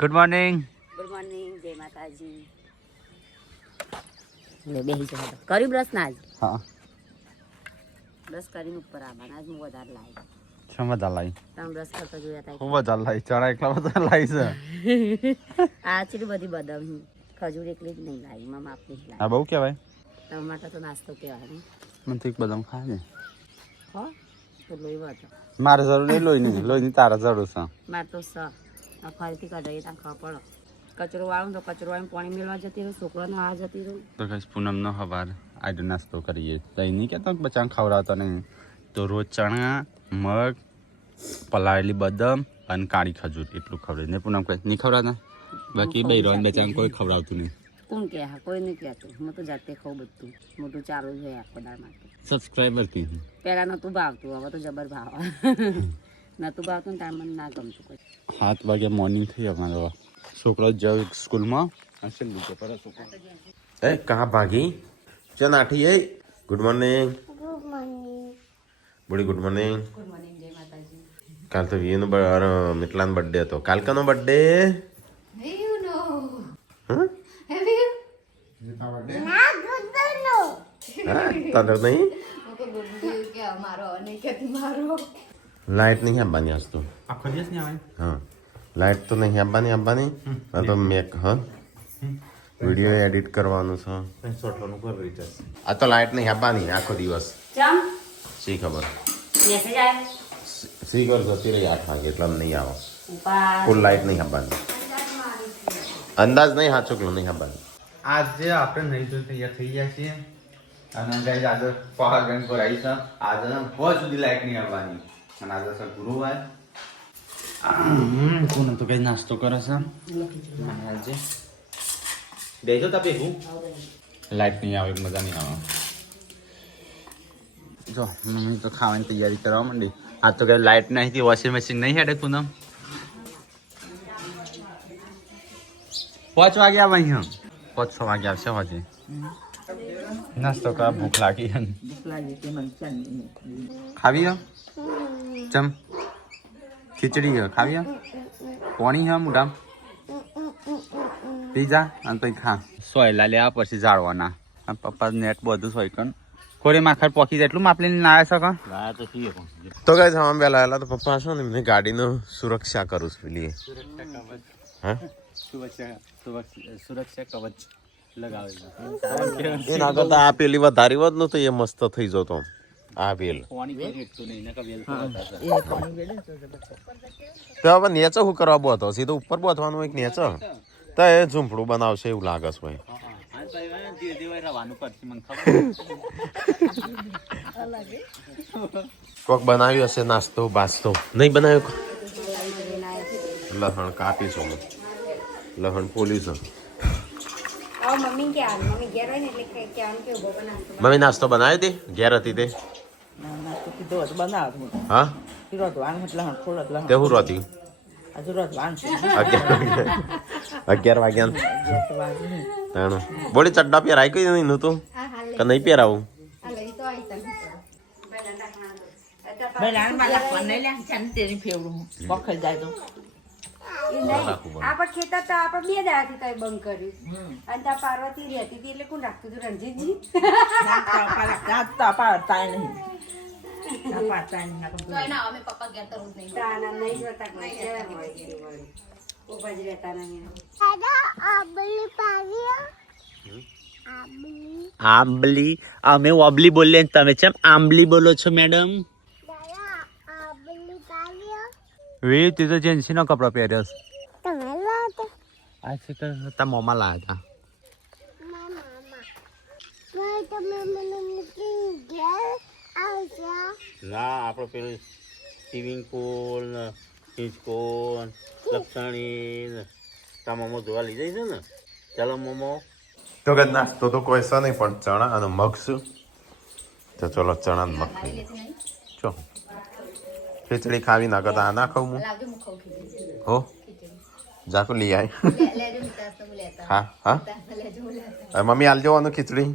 Good morning. Good morning, જય માતાજી. લે બેહી જવા દો. કરી બ્રશ ના આજ? હા. બ્રશ કરીને ઉપર આવવાના. આજ હું વધારે લાવી. શું વધારે લાવી? તમે બ્રશ કરતા જોયા હતા. હું વધારે લાવી. ચણા એકલા વધારે લાવી છે. આ ચેટલી બધી બદામ ખજૂર એકલી જ નહીં લાવી. મામા આપણી જ લાવી. આ બહુ કહેવાય. તમારા માટે તો નાસ્તો કહેવાય ને. મને તો એક બદામ ખાય ને. હો તો લોહી વાતો. મારે જરૂર નહીં લોહીની. લોહીની તારા જરૂર છે. મારે તો ફરીથી કઢાઈ ત્યાં ખબર પડો. કચરો વાળું તો કચરો વાળીને પાણી મેળવા જતી રહું. છોકરાનો આ જતી રહું. તો કઈ પૂનમનો હવાર આજે નાસ્તો કરીએ. તઈ નહીં કહેતો બચ્ચાને ખવડાવતા નહીં. તો રોજ ચણા, મગ, પલાળેલી બદામ અને કાળી ખજૂર એટલું ખવડાવે ને. પૂનમ કઈ નહીં ખવડાવતા. બાકી બૈરો બચ્ચાને કોઈ ખવડાવતું નહીં. કોણ કહે? હા, કોઈ નહીં કહેતું. હું તો જાતે ખાઉં બધું. મોટું ચાલુ છે આખો દાળ માટે. સબસ્ક્રાઈબર થી પહેલાં નહોતું ભાવતું, હવે તો જબર ભાવ. નહોતું ભાવતું ને તાર મને ના ગમતું કોઈ. 7 વાગે મોર્નિંગ થઈ અમારો. છોકરો જાવ સ્કૂલમાં હશે લીધે પર છોકરો ए कहाँ भागी चल आठी है गुड मॉर्निंग बड़ी गुड मॉर्निंग ગુડ મોર્નિંગ, જય માતાજી. काल तो ये मितलान बर्थडे तो काल का नो बर्थडे तादर नहीं लाइट नहीं है बानी आज तो આખો દિવસ નહીં આવે. हाँ लाइट तो नहीं है बानी तो મેક हाँ વિડિયો એડિટ કરવાનું છે સોટવાનું પર રિચાર્જ. આ તો લાઈટ નહીં આપવાની આખો દિવસ ચમ શી ખબર મેસેજ આવ્યો. સી કર જતી રહી 8 વાગે એટલે નહીં આવો ઉપાસ ફૂલ લાઈટ નહીં આપવાની અંદાજ નહીં હા ચોકલો નહીં આપવાની આજે આપણે નહીં તો તૈયાર થઈ ગયા છીએ અને ગાઈસ આજે પહાડગંજ પર આવી છે. આજે બહુ સુધી લાઈટ નહીં આવવાની અને આજે છે ગુરુવાર. કોને તો કઈ નાસ્તો કરે છે આજે બેજો તા બેહું લાઈટ નહીં આવે મજા નહીં આવે. જો મમ્મી તો ખાવાની તૈયારી કરવા માંડી. આ તો કઈ લાઈટ નહીં હતી વોશિંગ મશીન નહીં હેડે પૂનમ 5 વાગે આવે અહીંયા 5-6 વાગે આવશે હજી નાસ્તો કરવા ભૂખ લાગી ખાવી ચમ ખીચડી ખાવી પોણી હે મોઢામ પીઝા અને પછી ખા સોયલા લેવા પછી જાળવાના પપ્પા નેટ બધું સોય કણ કોરે માખર પોકી જાય એટલું માપલીને ના આવે શકે તો કઈ હમ પહેલા પહેલા તો પપ્પા છો ને એમની ગાડીનું સુરક્ષા કરું છું પેલી હા સુરક્ષા કવચ લગાવે એના કરતા આ પેલી વધારી હોત ને તો એ મસ્ત થઈ જતો આ વેલ તો હવે નેચો શું કરવા બોતો સીધો ઉપર બોતવાનું એક નેચો તો એ ઝૂંપડું બનાવશે એવું લાગે છે ભાઈ કોક બનાવ્યું હશે નાસ્તો બાસ્તો નહીં બનાવ્યો લસણ કાપીશું લસણ પોલીશું મમ્મી કે મમ્મી ઘેર હોય ને એટલે કહેવાનું કે ઉભો બનાવતો. મમ્મી નાસ્તો બનાવી હતી ઘેર હતી તે હા તે હું રોતી 11 વાગ્યા બોલી ચડ્ડા પહેરાય કઈ નહીં તું કે નહીં પહેરાવું આપડે ખેતર તો આપડે 2 દાડાથી કઈ બંધ કર્યું અને ત્યાં પાર્વતી રહેતી હતી એટલે કોણ રાખતું હતું? રણજીતજી. આંબલી અમે ઓબલી બોલીએ તમે ચમ આંબલી બોલો છો મેડમ? વી તું તો જેન્સી નો કપડો પહેર્યો આ છે કે તા મોમાં લાયા હતા ના આપણો પેલું સ્વિમિંગ પુલ હિંચકોન લપસણી તા મોમો જોવા લઈ જાય છે ને. ચાલો મોમો તો કે નાસ્તો તો કોઈ છે નહીં પણ ચણા અને મગ શું તો ચલો ચણા મગ ખાઈએ ચો ખીચડી ખાવી ના કરતા ના ખાવું હું હો જાકો લઈ આય હા હા મમ્મી હાલ જવાનું ખીચડી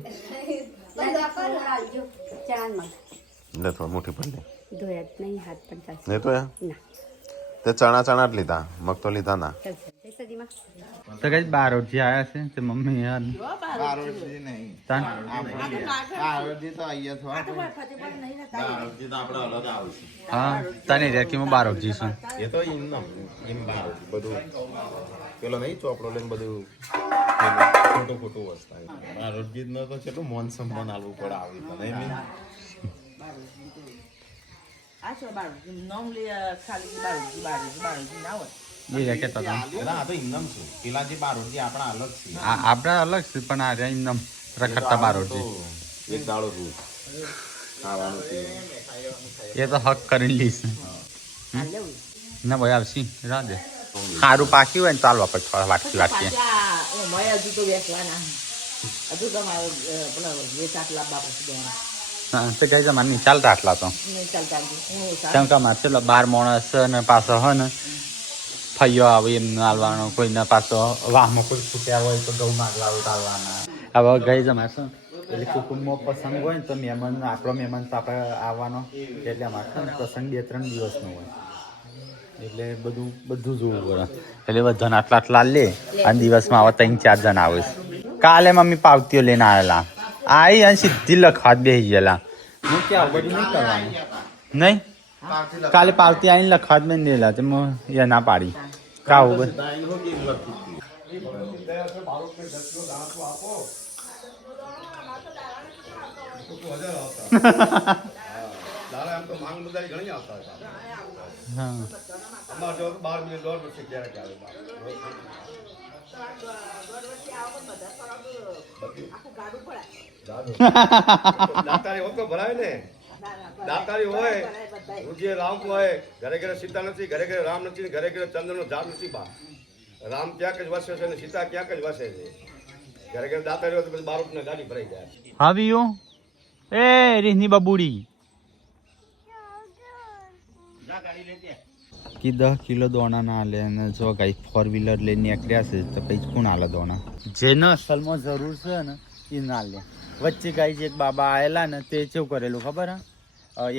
લે થોડું મોટી પર લે ધોયા જ નહીં હાથ પણ ચાલશે. નહીં તો યાર ના તે ચણા ચણા જ લીધા, મગ તો લીધા ના. તો કઈ બારોટજી આવ્યા છે તે મમ્મી યાર બારોટજી નહીં. તાન બારોટજી તો અહીંયા થવા. બારોટજી તો આપણે અલગ આવશે. હા તને રેકીમાં બારોટજી છે એ તો એમ બારોટજી બધું પેલો નહીં ચોપડો લઈને બધું ખોટું ખોટું વસ્તુ. બારોટજી નો તો કેટલું મોન સન્માન આલવું પડે આવી તો નહીં. એ રેકેટ હતા આ તો ઇન્દમ છું. પેલા જે બારોટજી આપણા અલગ છે. આપણે અલગ છે પણ આ રહ્યા એકદમ રખડતા બારોટજી એક દાડો દૂધ ખાવાનું છે. એ તો હક કરીને લઈશ ના ભાઈ આવશી રાધે સારું પાક્યું હોય ને ચાલો આપણે થોડા વાટકી વાટકીએ હા તો કઈ જમા નહીં ચાલતા આટલા તો કેમ કે અમારે ચલો 12 માણસ ને પાછો હોય ને ફૈયો આવે એમ હાલવાનો કોઈને પાછો વાહમાં કોઈ ફૂટ્યા હોય તો ઘઉં માગલા ઉતારવાના હવે ગઈ જમારે છે એટલે કુટુંબમાં પ્રસંગ હોય ને તો મહેમાન આપણો મહેમાન તો આપણે આવવાનો એટલે અમારે છે ને પ્રસંગ 2-3 દિવસનો હોય એટલે બધું જોવું પડે એટલે બધાને આટલા લે અને દિવસમાં આવા 3-4 જણા આવે છે કાલે મમ્મી પાવતીઓ લઈને આવેલા આવી અને સીધી લખવા જ બેસી ગયેલા હું ક્યાં બધું નહીં કરવાનું નહીં કાલે પાવતી આવીને લખવા જ બેન દેલા તો એ ના પાડી કાવું બસ દાતારી હોય તો ભરાય ને. દાતારી હોય જે રામ હોય ઘરે ઘરે સીતા નથી, ઘરે ઘરે રામ નથી, ઘરે ઘરે ચંદ્રનો ઝાડ નથી. બા રામ ક્યાંક જ વસે છે ને સીતા ક્યાંક જ વસે છે. ઘરે ઘરે દાતારી હોય તો પછી બારોટ ને ગાડી ભરાઈ જાય. આવ્યું એ રીહની બબુડી કી 10 કિલો દોણા ના લે અને જો કઈ 4-વ્હીલર લઈને નીકળ્યા છે તો પછી કોણ આલે દોણા જેને અસલમાં જરૂર છે ને એ ના લે વચ્ચે ગાઈ જે એક બાબા આવેલા ને તે કેવું કરેલું ખબર હે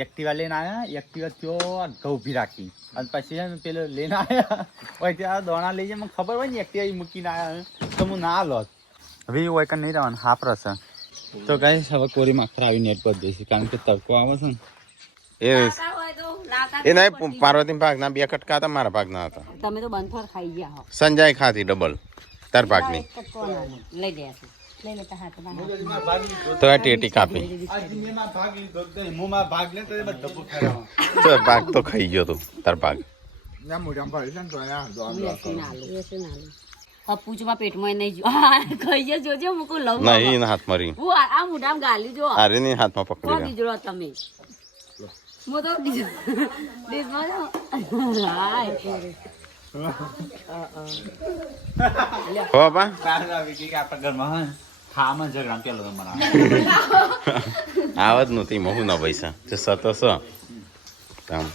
એક્ટિવા લઈને આવ્યા એક્ટિવા ત્યાં ઘઉં ઊભી રાખી અને પછી છે ને પેલો લઈને આવ્યા હોય ત્યાં દોણા લઈ જાય મને ખબર હોય ને એક્ટિવા મૂકીને આવ્યા તો હું ના લો હવે એવું હોય કે નહીં રહેવાનું હાફ રહેશે તો ગાઈસ હવે કોરી માખર આવી નેટ પર દઈશું કારણ કે તડકો આવે છે ને એ નહીં પાર્વતી ભાગના 2 કટકા હતા, મારા ભાગના હતા. તમે તો બંધ ખાઈ ગયા હો સંજય ખાધી ડબલ તાર ભાગની લઈ ગયા છે લઈ લેતા હાથમાં તો આ ટેટી કાપી તો ભાગ તો ખાઈ ગયો તું તાર ભાગ. પૂછમાં પેટમાં નહીં જો ખાઈ ગયા જોજે મૂકું લઉં નહીં એના હાથ મારી હું આ મોઢામાં ગાલી જો અરે ની હાથમાં પકડી લે. દીજડો તમે હું તો ડીશમાં હો બા આવત નહોતી મહુ ના પૈસા જે સતો સ કામ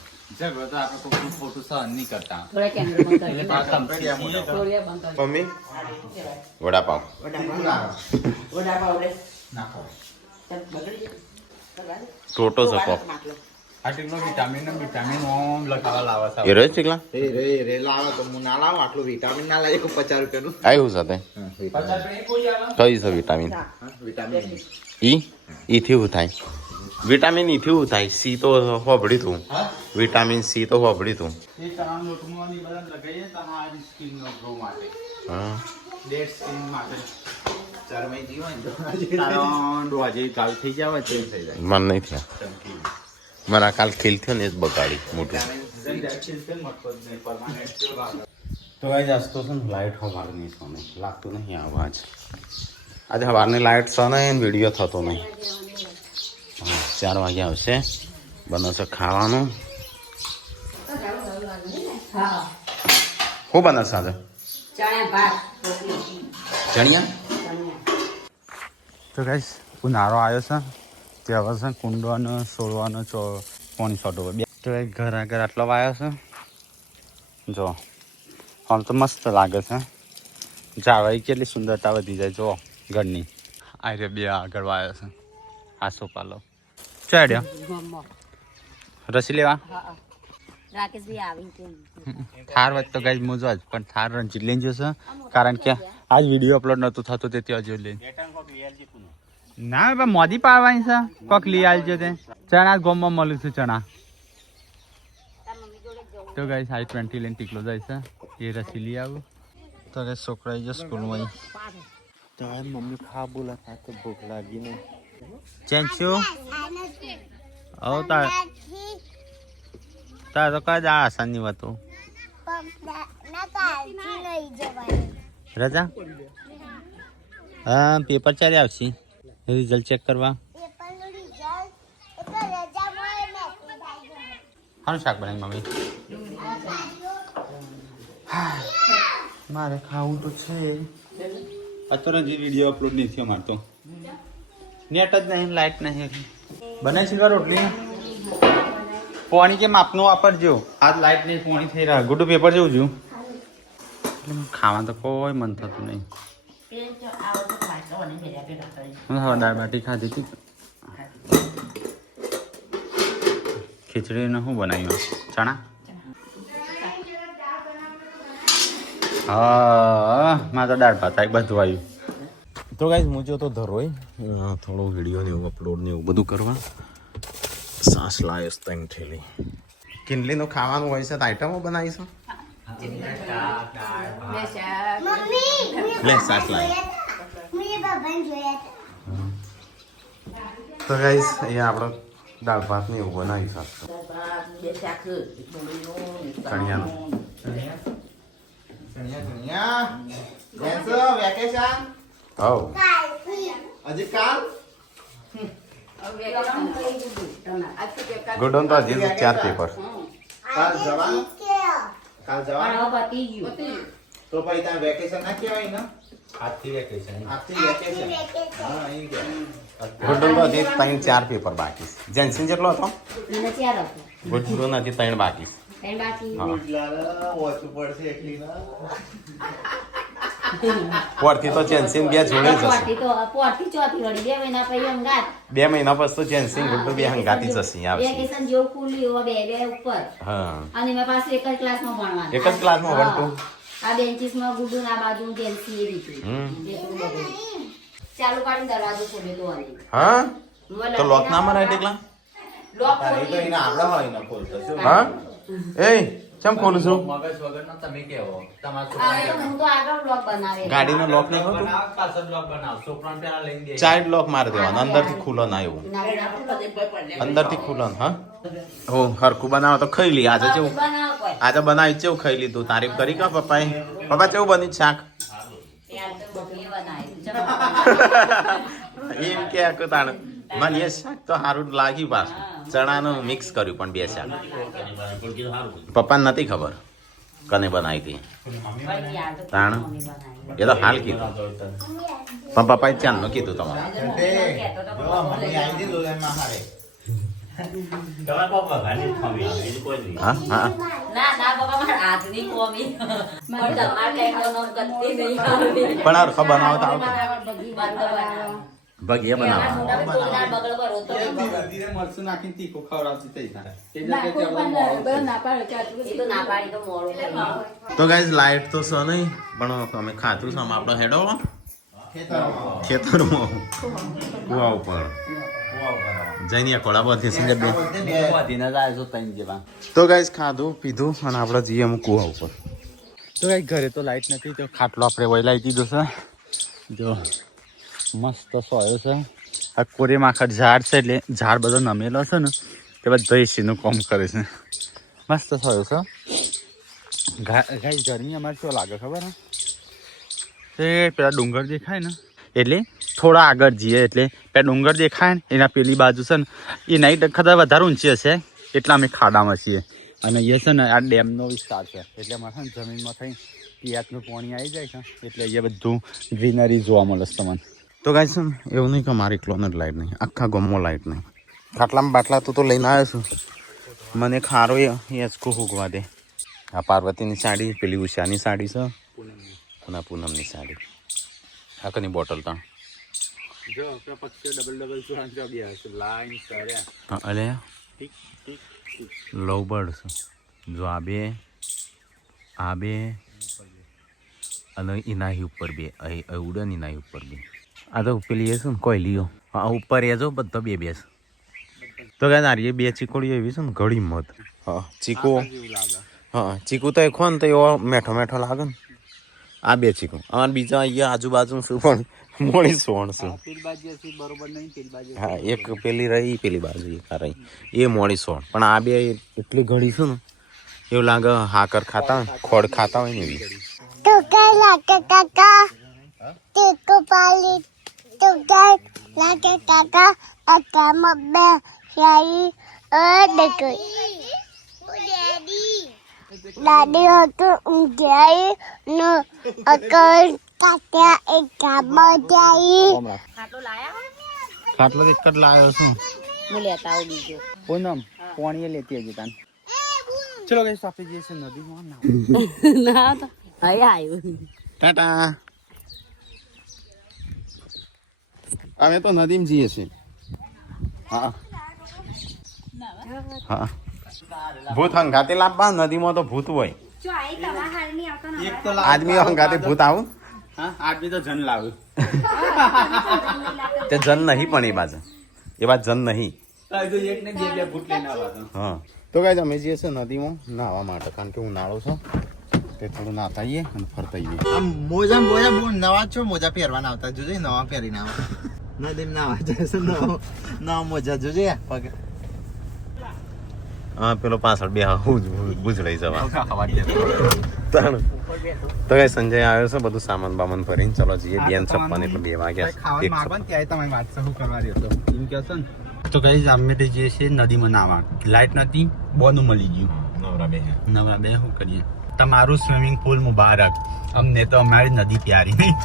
મમ્મી વડાપાવ ટોટો છે પપ એ રહે ચીકલા આવ્યું સાથે કઈ છે વિટામિન ઈ થી શું થાય વિટામિન ઈ થી શું થાય સી તો હોબડી તું વિટામિન સી તો હોબડી તું હા મન નહીં થયા મારા કાલ ખીલ થયો ને જ બગાડી મોટું તો આજ આસતો છે ને લાઇટ સવારની સોને લાગતું નહીં આવાજ આજે સવારની લાઇટ સોને વિડીયો થતો નહીં 4 વાગે આવશે બનશે ખાવાનું શું બનશે આજે ચણિયા તો ગાઈસ ઉનાળો આવ્યો છે તે હવે છે કુંડવાનો છોડવાનો પાણી છોડો તો ઘર આગળ આટલો વાયો છે જો આમ તો મસ્ત લાગે છે જાવાઈ કેટલી સુંદરતા વધી જાય જો ઘરની આ રે 2 આગળ વાયો છે આ સોપાલો ચાડ્યો રસી લેવા રાકેશભાઈ આવી કેમ થાર વાત તો ગાઈઝ મોજો જ પણ થાર રણજીત લઈને જશે કારણ કે આજ વિડીયો અપલોડ નહોતું થતું તે ત્યાં જોઈ લઈને ના હવે મોદી પાડવાની છે કોક લઈ આવજો તે ચણા ગોમમાં મળ્યું છે ચણા તો ગાઈઝ i20 લઈને ટીકલો જાય છે એ રસી લઈ આવું તો ગાઈઝ છોકરા આવી જાય સ્કૂલમાં તો મમ્મી ખા બોલા તો ભૂખ લાગી ને ચેન્ચો આવો તાર તાર તો કઈ આ આસાની વાતો રજા હા પેપર ચાલે આવશે રિઝલ્ટ ચેક કરવા શાનું શાક બનાવી મમ્મી મારે ખાવું તો છે અત્યારે જે વિડીયો અપલોડ નહીં થયો મારે તો નેટ જ નહીં લાઈટ નહીં બનાવી સિલ્વર રોટલી પાણી કે માપનું વાપરજો આજ લાઈટ નહીં પાણી થઈ રહ્યા ગુડું પેપર જેવું છું ખાવા તો કોઈ મન થતું નહીં હું હવે દાળ બાટી ખાધી હતી ખીચડીને શું બનાવ્યું ચણા હા મારે તો દાળ ભાત બધું આવ્યું તો ગાઈઝ મુજો તો ધરોય થોડો વિડીયો ને એવું અપલોડ ને એવું બધું કરવા સાસ લાયો તંગ થેલી કિંડલીનું ખાવાનું હોય છે તો આઈટમો બનાવીશું લે સાસ લાયો તો ગાઈઝ અહીંયા આપણે દાળ ભાત ને એવું બનાવી શકશું ચણિયાનું હવ હજી કાલ ગુડ ઓન તો હજી 4 પેપર કાલ જવાનું તો પછી ત્યાં વેકેશન ના કહેવાય ને આજથી વેકેશન હા અહીં ગુડ ઓન તો હજી 3-4 પેપર બાકી છે જેન્સિન જેટલો હતો ગુડ ઓન હજી 3 બાકી પોરથી તો જેન્સિન બે જોડે જશે 2 મહિના પછી તો જેન્સિન ગુડ્ડુ બે હંગાતી જશે હા એક જ ક્લાસમાં ભણતું આ બેન્ચીસમાં ગુડુ ના બાજુ જેન્સી એ બીજું ચાલુ કાઢી દરવાજો ખોલેલો આની હા તો લોક ના મરાય ટેકલા લોક હા એ કેમ ખોલું છું હું તો આગળ બ્લોક બનાવે ગાડીનો લોક નહીં હોતો ચાઇલ્ડ લોક મારી દેવાનો અંદરથી ખુલ્લો ના એવું અંદરથી ખુલ્લો હા હો હરખું બનાવો તો ખાઈ લી આજે કેવું આજે બનાવી કેવું ખાઈ લીધું તારીફ કરી કા પપ્પાએ પપ્પા કેવું બની શાક એમ કે તાણ મને એ શાક તો સારું લાગ્યું પાછું ચણાનું મિક્સ કર્યું પણ બે શાક પપ્પાને નથી ખબર કને બનાવી હતી તાણ એ તો હાલ કીધું પણ પપ્પાએ ચાલનું કીધું તમારે હા હા પણ હરખો બનાવો તો ભગીએ બનાવો તો ગાઈઝ લાઈટ તો છે નહીં પણ અમે ખાતું છે આપણો હેડો ખેતરમાં કુવા ઉપર જઈને કોળા બધી સંજય બે તો ગાઈઝ ખાધું પીધું અને આપણે જઈએ અમુક કુવા ઉપર તો ગાઈઝ ઘરે તો લાઈટ નથી તો ખાટલો આપણે વહેલાઈ દીધો છે જો મસ્ત સોયો છે આ કોરી માખડ ઝાડ છે એટલે ઝાડ બધો નમેલો છે ને તે બધા એસીનું કામ કરે છે મસ્ત સોયો છે ગાઈ ગરમી અમારે શું લાગે ખબર હે એ પેલા ડુંગર દેખાય ને એટલે થોડા આગળ જઈએ એટલે પેલા ડુંગર દેખાય ને એના પેલી બાજુ છે ને એ નહીં કદાચ વધારે ઊંચી હશે એટલે અમે ખાડામાં છીએ અને એ છે ને આ ડેમનો વિસ્તાર છે એટલે અમારે છે ને જમીનમાં થઈ પિયાકનું પાણી આવી જાય છે એટલે અહીંયા બધું ગ્રીનરી જોવા મળે છે તમને તો ગાય છે ને એવું નહીં કે મારી એકલોને જ લાઈટ નહીં આખા ગામમાં લાઈટ નહીં ખાટલામાં બાટલા તો લઈને આવ્યો છું મને ખારો એ હેચકો હુકવા દે આ પાર્વતીની સાડી પેલી ઉષાની સાડી છે અને પૂનમની સાડી આ કની બોટલ ત્યાં અલે લવ બર્ડ છે જો આ બે અને એનાહી ઉપર બે ઉડે ને એનાહી ઉપર બે આ તો પેલી એ શું ને કોઈ લીયો હા ઉપર એ જો બધો બે બેસ તો કે નારી બે ચીકોડીઓ એવી છે ને ઘડી મત હા ચીકુ હા ચીકુ તો એ ખો ને તો એવો મેઠો મેઠો લાગે ને આ બે ચીકુ અમારે બીજા અહીંયા આજુબાજુ શું પણ મોડી સોણ છે હા એક પેલી રહી પેલી બાજુ એક આ રહી એ મોડી સોણ પણ આ બે એટલી ઘડી છે ને એવું લાગે હાકર ખાતા ખોડ ખાતા હોય ને એવી દાદી હતું ઊંઘાઈ નો અકલ કાકા એક ગાબા જાય ખાટલો લાયા ખાટલો એક જ લાવ્યો છું હું લેતા આવું બીજો પૂનમ પાણી લેતી હજી તાન ચલો ગઈ સાપે જઈએ છે નદીમાં ના તો હવે આવ્યું ટાટા અમે તો નદીમાં જઈએ છીએ હા હા ભૂત હંગાતે લાવવા નદીમાં તો ભૂત હોય આદમી હંગાતે ભૂત આવું હા આદમી તો જન લાવ્યું તે જન નહીં પણ એ બાજુ એ વાત જન નહીં એક ને બે ભૂત લઈને આવ્યા હા તો કાંઈ અમે જઈએ છીએ નદીમાં નાહવા માટે કારણ કે ઉનાળો છે તે થોડું નાતા આવીએ અને ફરતા આવીએ આમ મોજા મોજા બહુ નવા છો મોજા પહેરવાના આવતા જોજે નવા પહેરીને આવે નદીમ નાવા જશે નવા મોજા જોજે પગે હા પેલો પાછળ બે બુજડાઈ જવા તો કઈ સંજય આવ્યો છે બધું સામાન બામાન ભરીને ચલો જઈએ બેન છપ્પન એટલે 2 વાગ્યા ખાવા માંગવા ત્યાં તમારી વાત શું કરવા રહ્યો હતો એમ કહેશો ને તો કઈ અમે તો જઈએ છીએ નદીમાં નાવા લાઈટ નથી બોનું મળી ગયું નવરા બે શું કરીએ તમારું સ્વિમિંગ પુલ મુબારક અમને તો અમારી નદી પ્યારી નહીં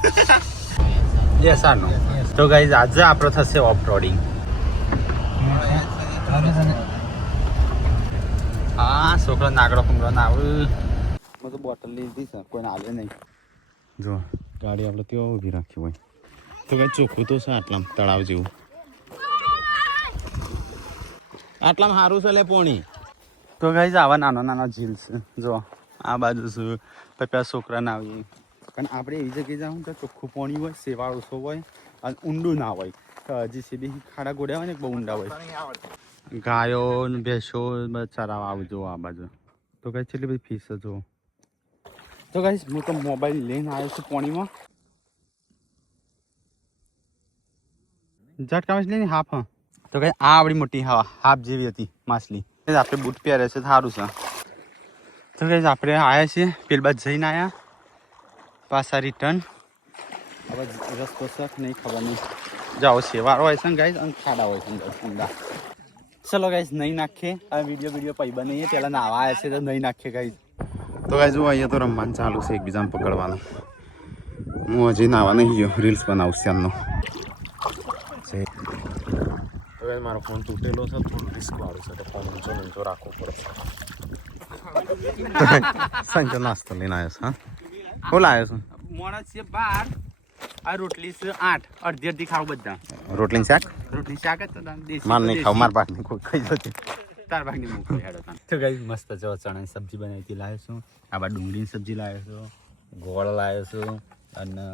યસ આર નો તો ગાઈઝ આજે આપણો થશે ઓફ રોડિંગ હા છોકરો નાગડો ફૂંગડો ના આવે મેં તો બોટલ લીધી છે કોઈને આવે નહીં જો ગાડી આપણે ત્યાં ઊભી રાખી હોય તો કઈ ચોખ્ખું તો છે આટલામાં તળાવ જેવું આટલામાં સારું છે લે પોણી તો ગાઈઝ આવા નાનો નાનો ઝીલ છે જો આ બાજુ છે પછી છોકરા ના આવીએ કારણ આપણે એવી જગ્યાએ જાઉં તો ચોખ્ખું પાણી હોય સેવાળ ઓછો હોય અને ઊંડું ના હોય તો હજી સીધી ખાડા ગોડ્યા હોય ને બહુ ઊંડા હોય ગાયો ને ભેંસો ચરાવવા આવજો આ બાજુ તો કઈ કેટલી બધી ફીસ જો તો ગાઈઝ હું તો મોબાઈલ લઈને આવ્યો છું પાણીમાં ઝટકામાં લઈને હાફ હા તો કઈ આ આવડી મોટી હાફ જેવી હતી માછલી આપણે બૂટ પહેરે છે સારું છે તો કઈ આપણે આવ્યા છીએ પેલી બાદ જઈને આવ્યા પાછા રિટર્ન હવે રસ્તો શક નહીં ખબર નહીં જાઓ સેવાળો હોય છે ને ગાઈઝ અને ખાડા હોય છે ઊંડા ચલો ગાઈઝ નહીં નાખીએ આ વિડીયો પૈ બનાવીએ પહેલાં નાવા આવ્યા છે તો નહીં નાખીએ ગાઈઝ તો કાંઈ જો અહીંયા તો રમવાનું ચાલુ છે એકબીજાને પકડવાનું હું હજી નાવા નહીં ગયો રીલ્સ બનાવું ત્યાંનો તો મારો ફોન તૂટેલો છે થોડું રિસ્ક વાળું છે તો ફોન ઊંચો રાખવો પડશે સંજો નાસ્તો લઈને આવ્યો છે હા હું લાવ્યો છું મોણસ છે 12 આ રોટલી છે 8 અડધી ખાવ બધા રોટલી શાક શાક જ તો માર નહીં ખાવ માર પાકની કોઈ ખાઈ જતી તાર ભાગની મૂકી હેડો તો ગાઈસ મસ્ત જો ચણાની સબ્જી બનાવી હતી લાવ્યો છું આ બા ડુંગળીની સબ્જી લાવ્યો છું ગોળ લાવ્યો છું અને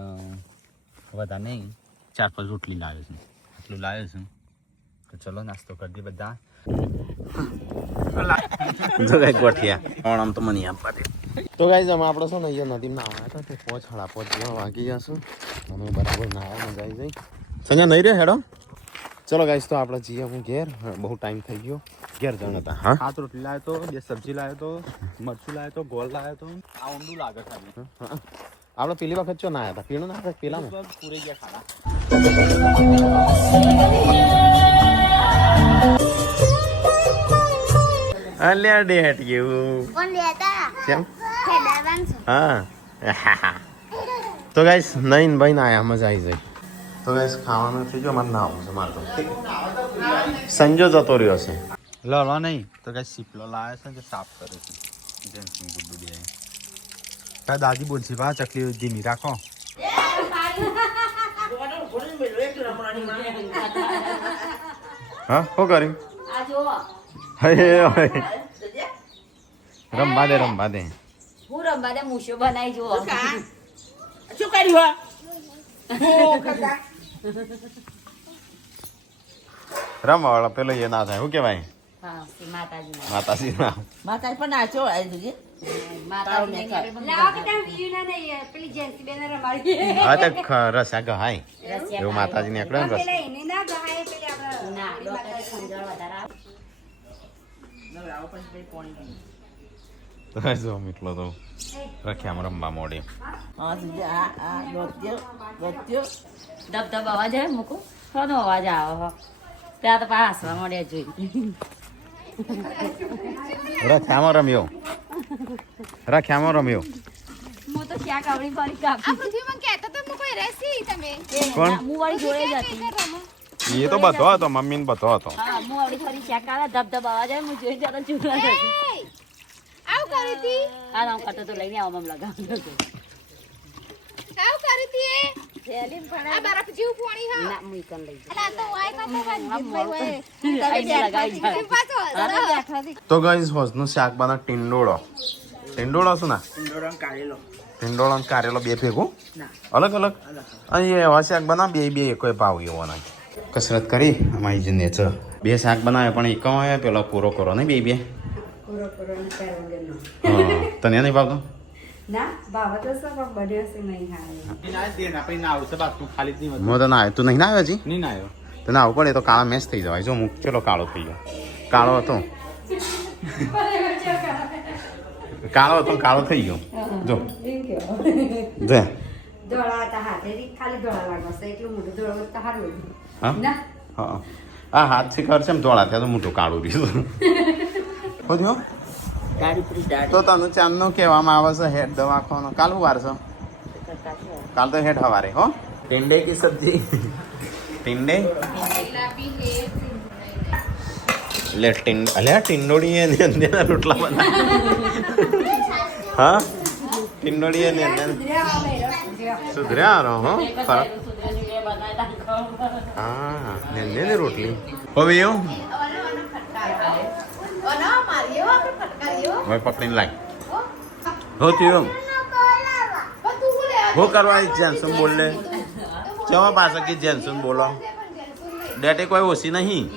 બધા નહીં 4-5 રોટલી લાવ્યો છું એટલું લાવ્યો છું તો ચલો નાસ્તો કરી દઈએ બધા જો કઈ ગોઠિયા આમ તો મને આપવા દે તો ગાઈઝ અમે આપણે શું ને અહીંયા નદીમાં નાવા હતા તે 5:30 જેવા વાગી ગયા છું અમે બરાબર નાવા મજા આવી જઈ સંજય નહીં રે હેડો ચલો ગાઈઝ તો આપણે જઈએ હું ઘેર બહુ ટાઈમ થઈ ગયો ઘેર જણ હતા હા 7 રોટલી લાવ્યો તો 2 સબ્જી લાવ્યો તો મરચું લાવ્યો તો ગોળ લાવ્યો તો આ ઊંડું લાગે ખાલી આપણે પેલી વખત ચો ના આવ્યા હતા પીણું ના પેલામાં પૂરે ગયા ખાડા અલ્યા ડેટ કેવું કોણ લેતા કેમ ખેડાવાન છે હા તો ગાઈસ નઈન ભાઈ ના આયા મજા આવી જાય તો ગાઈસ ખાવાનું થઈ ગયો મને ના આવું છે મારે તો સંજો જતો રહ્યો છે લો નહીં તો કઈ સીપલો લાવ્યો છે કે સાફ કરે છે જેન્સની ગુડ્ડુ બે કા દાદી બોલશે બા ચકલી ધીમી રાખો હા શું કર્યું આ જો હે રમવા દે હું રમવા દે મૂછો બનાવી જુઓ શું કર્યું રમવા વાળા પેલો એ ના થાય શું કેવાય હા તે માતાજી માતાજી ના માતા પણ નાચો આવી જુજી હા તો રસા ગહાય એવું માતાજી ને એકડે રસ જો મીટલો તો રખ્યામાં રમવા મોડે હા જુજી આ દોત્યો ધબધબ અવાજ આવે મૂકું થોડો અવાજ આવે હો ત્યાં તો પાછા હસવા મળે જોઈ રખ્યામાં રમ્યો હું તો ક્યાં કાવડી ફરી કાપી કોણ? હું વાળી જોડે જ હતી એ તો બધો હતો મમ્મી ને બધો હતો હા હું વાળી ફરી ચેક આવે ધબધબ અવાજ આવે હું જોઈ જતા ચૂલા થતી આ નામ કરતો તો લઈને આવો મમ લગાવતો હતો ના હું ઈકન લઈ તો ગાઈસ હોજનું શાક બના ટીંડોળો શું ના ટીંડોળો ને કારેલો બે ભેગું અલગ અલગ અને એ એવા શાક બના બે કોઈ ભાવ એવો ના કસરત કરી અમારી જે નેચર બે શાક બનાવે પણ એક હોય પેલો પૂરો કરો ને બે હા, તને નહીં ભાવતો હું તો ના આવ્યો તું નહીં ના આવ્યો હજી નહીં ના આવ્યો તો ના આવવું પડે તો કાળા મેચ થઈ જવાય જો હું ચલો કાળો થઈ ગયો કાળો હતો કાળો થઈ ગયો જો દે હા હા આ હાથથી કરશે એમ ધોળા ત્યાં તો મોટું કાળું રહ્યું હોજો તો તને ચાંદનો કહેવામાં આવે છે હેડ દવાખાનો કાલ શું વાર છે કાલ તો હેડ હવારે હો ટીંડે કી સબ્જી ટીંડે ટીંડોળી એની અંદરના રોટલા બના હા ટીંડોળી એની અંદર સુધર્યા રહો હો ફરક હા ને રોટલી હવે એવું હવે પકડીને લાગ હો થયું હો કરવા જેન્સન બોલ લે જવા પાછા કે જેન્સન બોલો ડેટે કોઈ ઓછી નહીં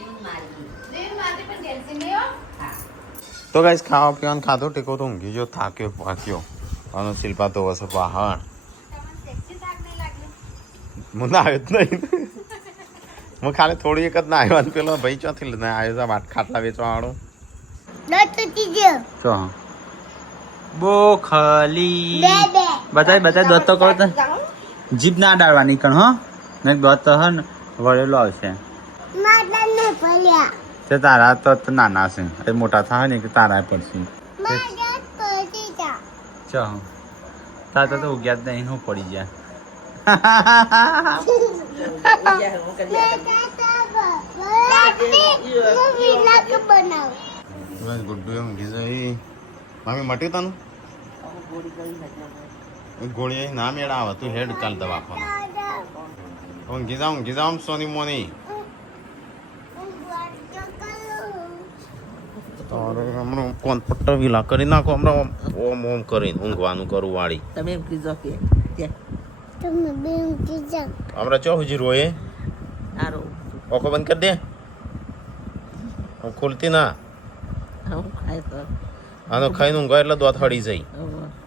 તો ગાઈસ ખાવા પીવાનું ખાધો ટેકો તો ઊંઘી જો થાક્યો પાક્યો અને શિલ્પા તો હશે પહાડ મને આવ્યો જ નહીં હું ખાલી થોડી એક જ ના આવ્યો અને પેલો ભાઈ ચોથી લઈને આવ્યો છે વાટ ખાટલા વેચવા વાળો ચો બો ખાલી બતાય દોત તો કરો તો જીભ ના ડાળવાની કણ હો ને દોત તો હે ને વળેલો આવશે તે તારા તો નાના છે એ મોટા થાય ને કે તારા પડશે ચો તાતા તો ઉગ્યા જ નહીં હું પડી ગયા ગુડ્ડુ એમ કીધું મમ્મી મટ્યું તનું ગોળી ના મેળા આવે તું હેડ ચાલ દવાખાને ઊંઘી જાઉં સોની મોની તારે હમણાં કોણ પટ્ટા વિલા કરી નાખો હમણાં ઓમ કરીને ઊંઘવાનું કરું વાળી તમે એમ કીધો કે હમણાં ચો હજી રોએ સારું ઓકો બંધ કરી દે ખુલતી ના હું ખાય તો આનો ખાઈને ઊંઘવા એટલે દોત હળી જાય હવે